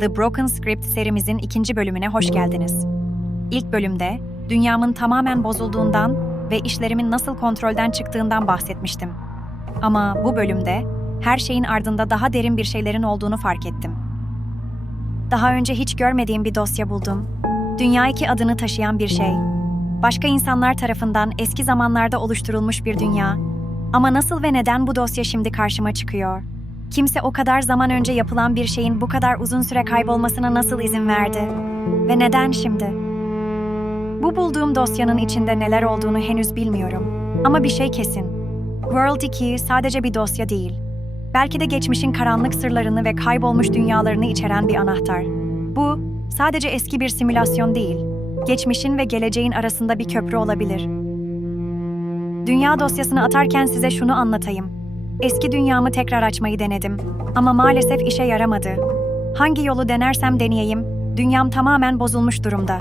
The Broken Script serimizin ikinci bölümüne hoş geldiniz. İlk bölümde dünyamın tamamen bozulduğundan ve işlerimin nasıl kontrolden çıktığından bahsetmiştim. Ama bu bölümde her şeyin ardında daha derin bir şeylerin olduğunu fark ettim. Daha önce hiç görmediğim bir dosya buldum. Dünya iki adını taşıyan bir şey. Başka insanlar tarafından eski zamanlarda oluşturulmuş bir dünya. Ama nasıl ve neden bu dosya şimdi karşıma çıkıyor? Kimse o kadar zaman önce yapılan bir şeyin bu kadar uzun süre kaybolmasına nasıl izin verdi? Ve neden şimdi? Bu bulduğum dosyanın içinde neler olduğunu henüz bilmiyorum. Ama bir şey kesin. World 2 sadece bir dosya değil. Belki de geçmişin karanlık sırlarını ve kaybolmuş dünyalarını içeren bir anahtar. Bu, sadece eski bir simülasyon değil, geçmişin ve geleceğin arasında bir köprü olabilir. Dünya dosyasını atarken size şunu anlatayım. Eski dünyamı tekrar açmayı denedim ama maalesef işe yaramadı. Hangi yolu denersem deneyeyim, dünyam tamamen bozulmuş durumda.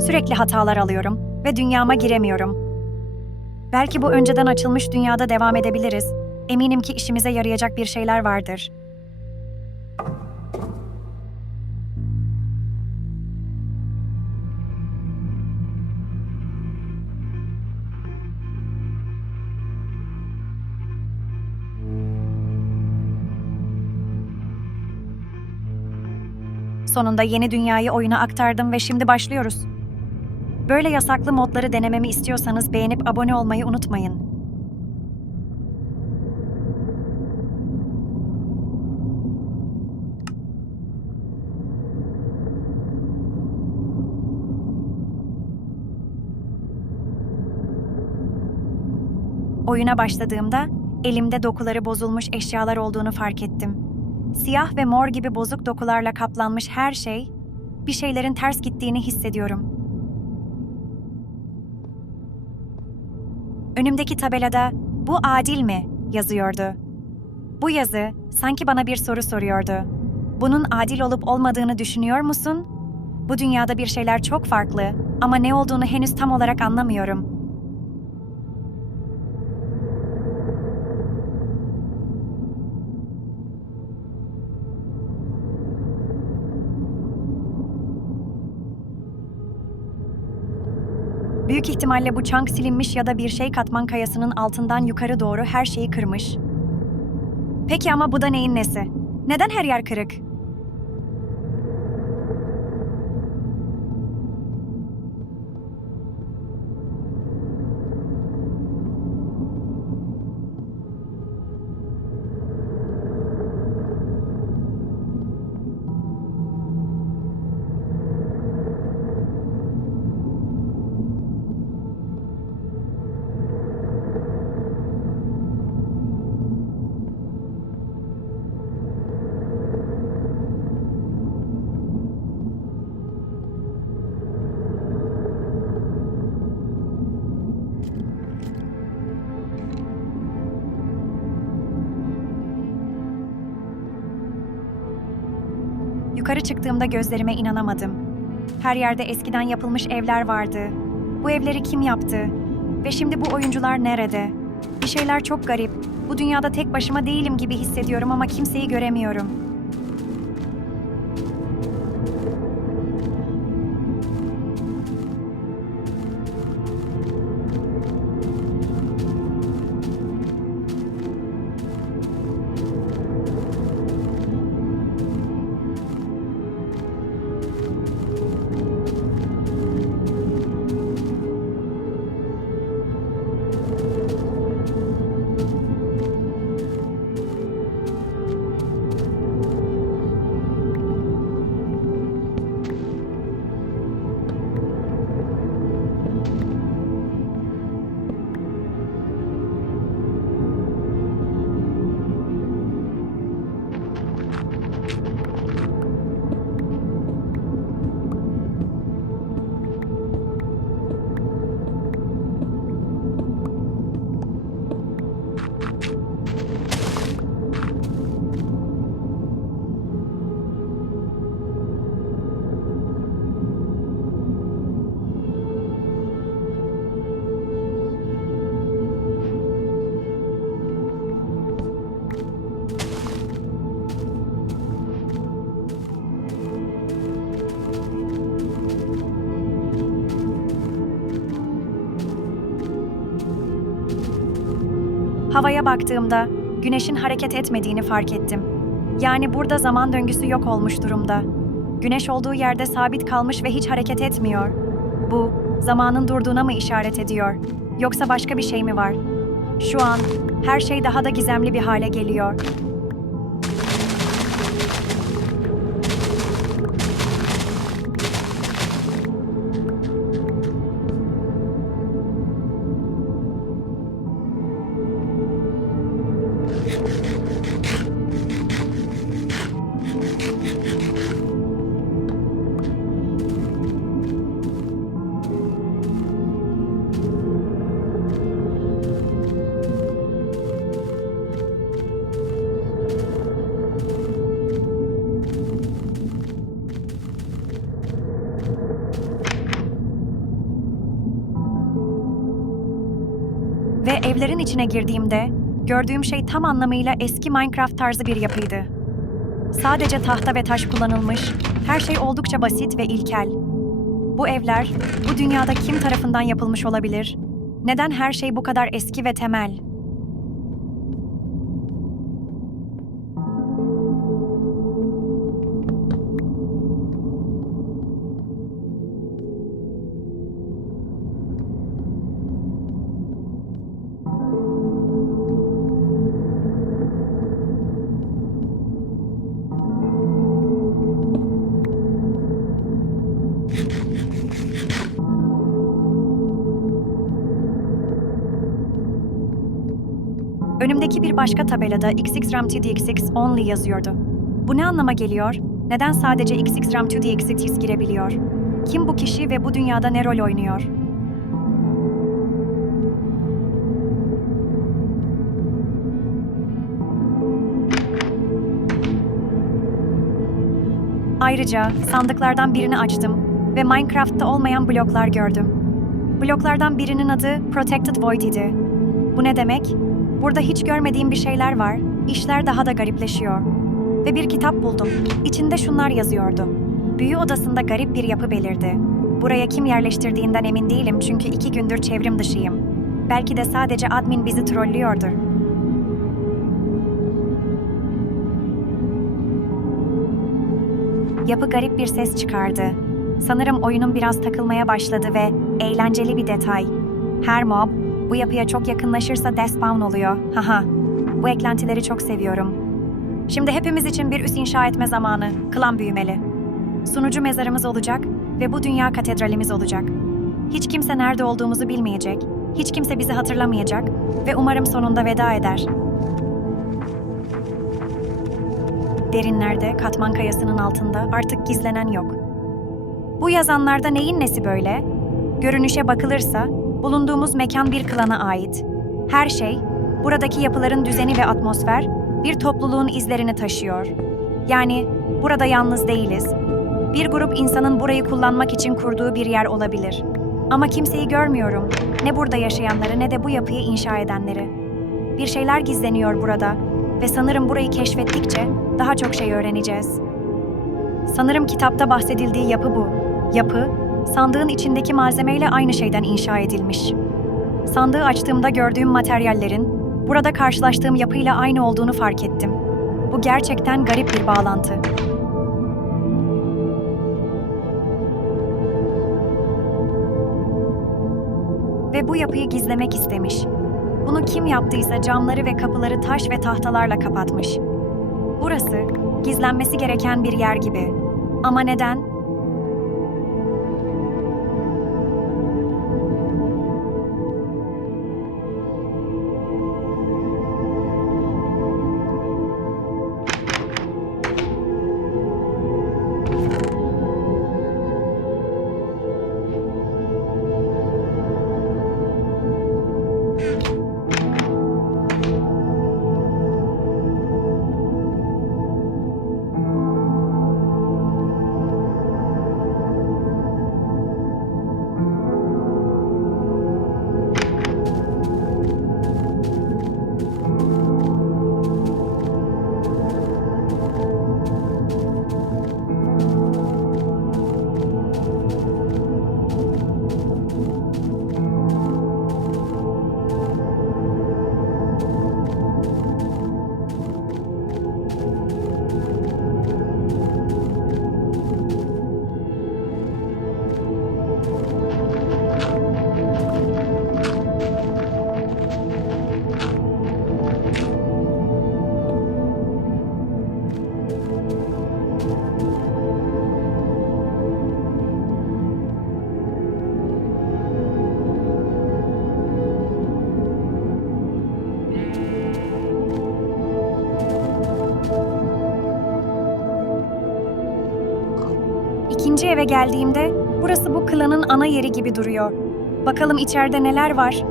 Sürekli hatalar alıyorum ve dünyama giremiyorum. Belki bu önceden açılmış dünyada devam edebiliriz. Eminim ki işimize yarayacak bir şeyler vardır. Sonunda yeni dünyayı oyuna aktardım ve şimdi başlıyoruz. Böyle yasaklı modları denememi istiyorsanız beğenip abone olmayı unutmayın. Oyuna başladığımda elimde dokuları bozulmuş eşyalar olduğunu fark ettim. Siyah ve mor gibi bozuk dokularla kaplanmış her şey, bir şeylerin ters gittiğini hissediyorum. Önümdeki tabelada "Bu adil mi?" yazıyordu. Bu yazı sanki bana bir soru soruyordu. Bunun adil olup olmadığını düşünüyor musun? Bu dünyada bir şeyler çok farklı ama ne olduğunu henüz tam olarak anlamıyorum. Büyük ihtimalle bu çank silinmiş ya da bir şey katman kayasının altından yukarı doğru her şeyi kırmış. Peki ama bu da neyin nesi? Neden her yer kırık? Yukarı çıktığımda gözlerime inanamadım. Her yerde eskiden yapılmış evler vardı. Bu evleri kim yaptı? Ve şimdi bu oyuncular nerede? Bir şeyler çok garip. Bu dünyada tek başıma değilim gibi hissediyorum ama kimseyi göremiyorum. Havaya baktığımda güneşin hareket etmediğini fark ettim. Yani burada zaman döngüsü yok olmuş durumda. Güneş olduğu yerde sabit kalmış ve hiç hareket etmiyor. Bu, zamanın durduğuna mı işaret ediyor? Yoksa başka bir şey mi var? Şu an her şey daha da gizemli bir hale geliyor. İçine girdiğimde gördüğüm şey tam anlamıyla eski Minecraft tarzı bir yapıydı. Sadece tahta ve taş kullanılmış, her şey oldukça basit ve ilkel. Bu evler bu dünyada kim tarafından yapılmış olabilir? Neden her şey bu kadar eski ve temel? Önümdeki bir başka tabelada XXRAM2DX6 only yazıyordu. Bu ne anlama geliyor? Neden sadece XXRAM2DX6 girebiliyor? Kim bu kişi ve bu dünyada ne rol oynuyor? Ayrıca sandıklardan birini açtım ve Minecraft'ta olmayan bloklar gördüm. Bloklardan birinin adı Protected Void idi. Bu ne demek? Burada hiç görmediğim bir şeyler var. İşler daha da garipleşiyor. Ve bir kitap buldum. İçinde şunlar yazıyordu. Büyü odasında garip bir yapı belirdi. Buraya kim yerleştirdiğinden emin değilim çünkü iki gündür çevrim dışıyım. Belki de sadece admin bizi trollüyordur. Yapı garip bir ses çıkardı. Sanırım oyunun biraz takılmaya başladı ve eğlenceli bir detay. Her mob bu yapıya çok yakınlaşırsa despawn oluyor. Haha. Bu eklentileri çok seviyorum. Şimdi hepimiz için bir üs inşa etme zamanı. Klan büyümeli. Sunucu mezarımız olacak ve bu dünya katedralimiz olacak. Hiç kimse nerede olduğumuzu bilmeyecek. Hiç kimse bizi hatırlamayacak ve umarım sonunda veda eder. Derinlerde, katman kayasının altında artık gizlenen yok. Bu yazanlarda neyin nesi böyle? Görünüşe bakılırsa bulunduğumuz mekan bir klana ait. Her şey, buradaki yapıların düzeni ve atmosfer bir topluluğun izlerini taşıyor. Yani burada yalnız değiliz. Bir grup insanın burayı kullanmak için kurduğu bir yer olabilir. Ama kimseyi görmüyorum. Ne burada yaşayanları ne de bu yapıyı inşa edenleri. Bir şeyler gizleniyor burada ve sanırım burayı keşfettikçe daha çok şey öğreneceğiz. Sanırım kitapta bahsedildiği yapı bu. Yapı, sandığın içindeki malzemeyle aynı şeyden inşa edilmiş. Sandığı açtığımda gördüğüm materyallerin burada karşılaştığım yapıyla aynı olduğunu fark ettim. Bu gerçekten garip bir bağlantı. Ve bu yapıyı gizlemek istemiş. Bunu kim yaptıysa camları ve kapıları taş ve tahtalarla kapatmış. Burası gizlenmesi gereken bir yer gibi. Ama neden? Geldiğimde burası bu klanın ana yeri gibi duruyor. Bakalım içeride neler var.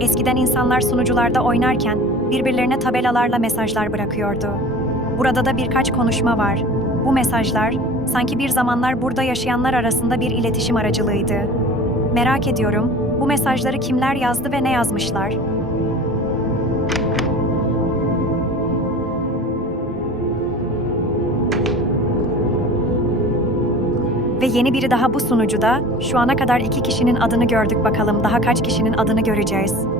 Eskiden insanlar sunucularda oynarken birbirlerine tabelalarla mesajlar bırakıyordu. Burada da birkaç konuşma var. Bu mesajlar sanki bir zamanlar burada yaşayanlar arasında bir iletişim aracılığıydı. Merak ediyorum, bu mesajları kimler yazdı ve ne yazmışlar? Ve yeni biri daha bu sunucuda. Şu ana kadar iki kişinin adını gördük bakalım. Daha kaç kişinin adını göreceğiz.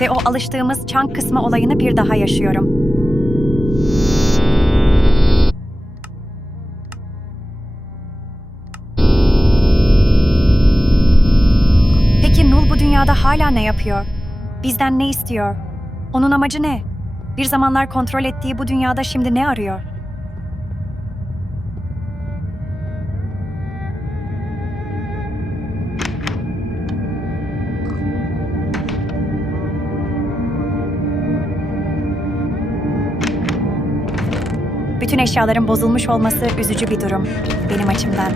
Ve o alıştığımız çank kısmı olayını bir daha yaşıyorum. Peki Nul bu dünyada hala ne yapıyor? Bizden ne istiyor? Onun amacı ne? Bir zamanlar kontrol ettiği bu dünyada şimdi ne arıyor? Bütün eşyaların bozulmuş olması üzücü bir durum benim açımdan.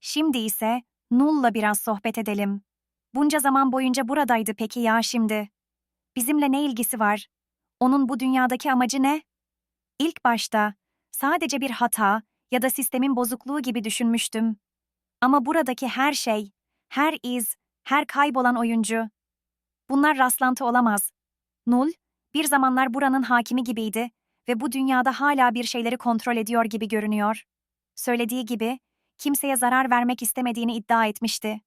Şimdi ise Null'la biraz sohbet edelim. Bunca zaman boyunca buradaydı peki ya şimdi? Bizimle ne ilgisi var? Onun bu dünyadaki amacı ne? İlk başta sadece bir hata ya da sistemin bozukluğu gibi düşünmüştüm. Ama buradaki her şey, her iz, her kaybolan oyuncu. Bunlar rastlantı olamaz. Null, bir zamanlar buranın hakimi gibiydi ve bu dünyada hala bir şeyleri kontrol ediyor gibi görünüyor. Söylediği gibi, kimseye zarar vermek istemediğini iddia etmişti.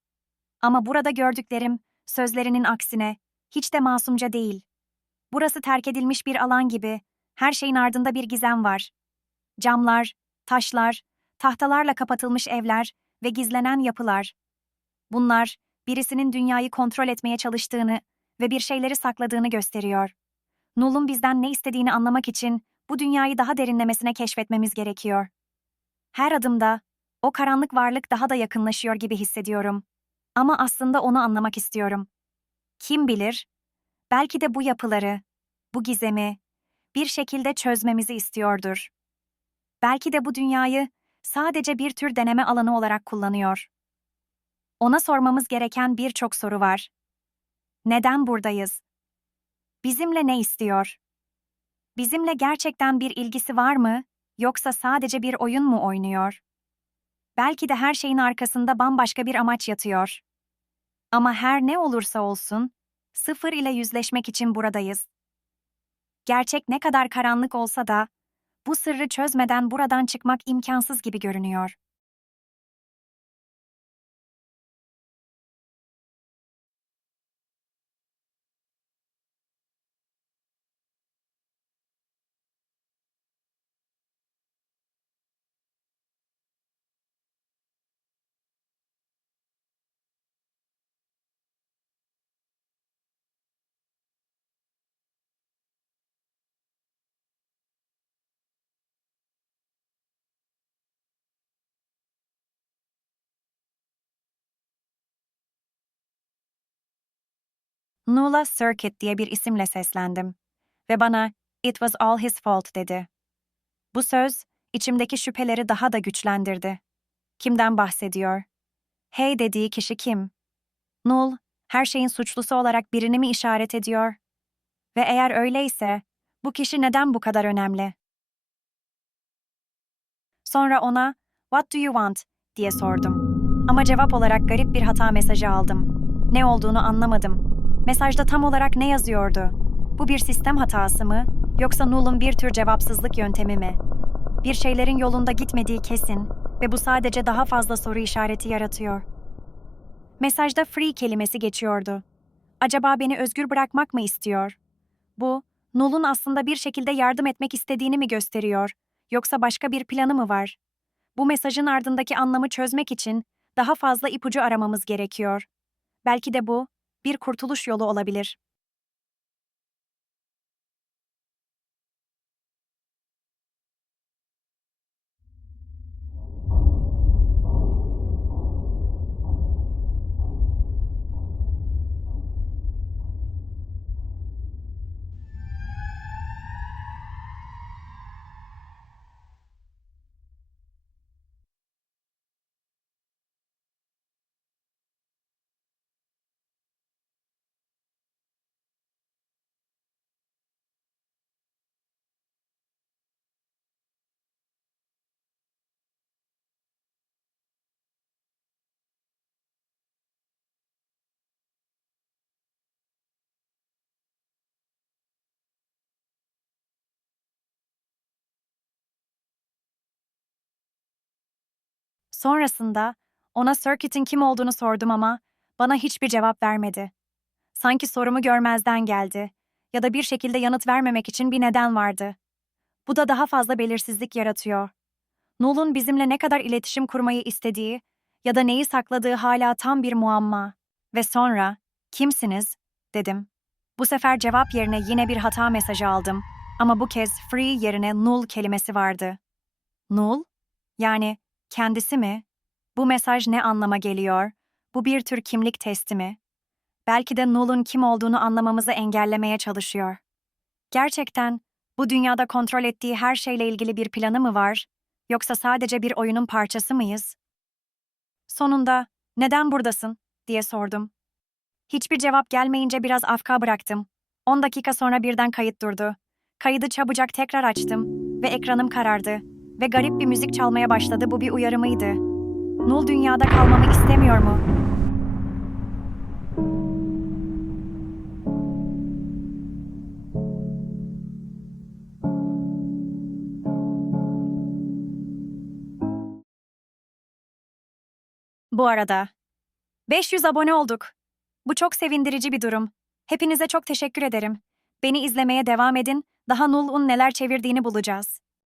Ama burada gördüklerim, sözlerinin aksine, hiç de masumca değil. Burası terk edilmiş bir alan gibi, her şeyin ardında bir gizem var. Camlar, taşlar, tahtalarla kapatılmış evler ve gizlenen yapılar. Bunlar, birisinin dünyayı kontrol etmeye çalıştığını ve bir şeyleri sakladığını gösteriyor. Null'un bizden ne istediğini anlamak için bu dünyayı daha derinlemesine keşfetmemiz gerekiyor. Her adımda o karanlık varlık daha da yakınlaşıyor gibi hissediyorum. Ama aslında onu anlamak istiyorum. Kim bilir? Belki de bu yapıları, bu gizemi bir şekilde çözmemizi istiyordur. Belki de bu dünyayı sadece bir tür deneme alanı olarak kullanıyor. Ona sormamız gereken birçok soru var. Neden buradayız? Bizimle ne istiyor? Bizimle gerçekten bir ilgisi var mı yoksa sadece bir oyun mu oynuyor? Belki de her şeyin arkasında bambaşka bir amaç yatıyor. Ama her ne olursa olsun, sıfır ile yüzleşmek için buradayız. Gerçek ne kadar karanlık olsa da, bu sırrı çözmeden buradan çıkmak imkansız gibi görünüyor. Nula Circuit diye bir isimle seslendim ve bana "It was all his fault" dedi. Bu söz içimdeki şüpheleri daha da güçlendirdi. Kimden bahsediyor? Hey dediği kişi kim? Null, her şeyin suçlusu olarak birini mi işaret ediyor? Ve eğer öyleyse, bu kişi neden bu kadar önemli? Sonra ona "What do you want?" diye sordum. Ama cevap olarak garip bir hata mesajı aldım. Ne olduğunu anlamadım. Mesajda tam olarak ne yazıyordu? Bu bir sistem hatası mı? Yoksa Null'un bir tür cevapsızlık yöntemi mi? Bir şeylerin yolunda gitmediği kesin ve bu sadece daha fazla soru işareti yaratıyor. Mesajda free kelimesi geçiyordu. Acaba beni özgür bırakmak mı istiyor? Bu, Null'un aslında bir şekilde yardım etmek istediğini mi gösteriyor? Yoksa başka bir planı mı var? Bu mesajın ardındaki anlamı çözmek için daha fazla ipucu aramamız gerekiyor. Belki de bu bir kurtuluş yolu olabilir. Sonrasında ona Circuit'in kim olduğunu sordum ama bana hiçbir cevap vermedi. Sanki sorumu görmezden geldi ya da bir şekilde yanıt vermemek için bir neden vardı. Bu da daha fazla belirsizlik yaratıyor. Null'un bizimle ne kadar iletişim kurmayı istediği ya da neyi sakladığı hala tam bir muamma. Ve sonra, kimsiniz? dedim. Bu sefer cevap yerine yine bir hata mesajı aldım ama bu kez free yerine null kelimesi vardı. Null? Yani kendisi mi? Bu mesaj ne anlama geliyor? Bu bir tür kimlik testi mi? Belki de Null'un kim olduğunu anlamamızı engellemeye çalışıyor. Gerçekten bu dünyada kontrol ettiği her şeyle ilgili bir planı mı var? Yoksa sadece bir oyunun parçası mıyız? Sonunda, neden buradasın? diye sordum. Hiçbir cevap gelmeyince biraz afka bıraktım. 10 dakika sonra birden kayıt durdu. Kaydı çabucak tekrar açtım ve ekranım karardı ve garip bir müzik çalmaya başladı. Bu bir uyarı mıydı? Null dünyada kalmamı istemiyor mu? Bu arada 500 abone olduk. Bu çok sevindirici bir durum. Hepinize çok teşekkür ederim. Beni izlemeye devam edin. Daha Null'un neler çevirdiğini bulacağız.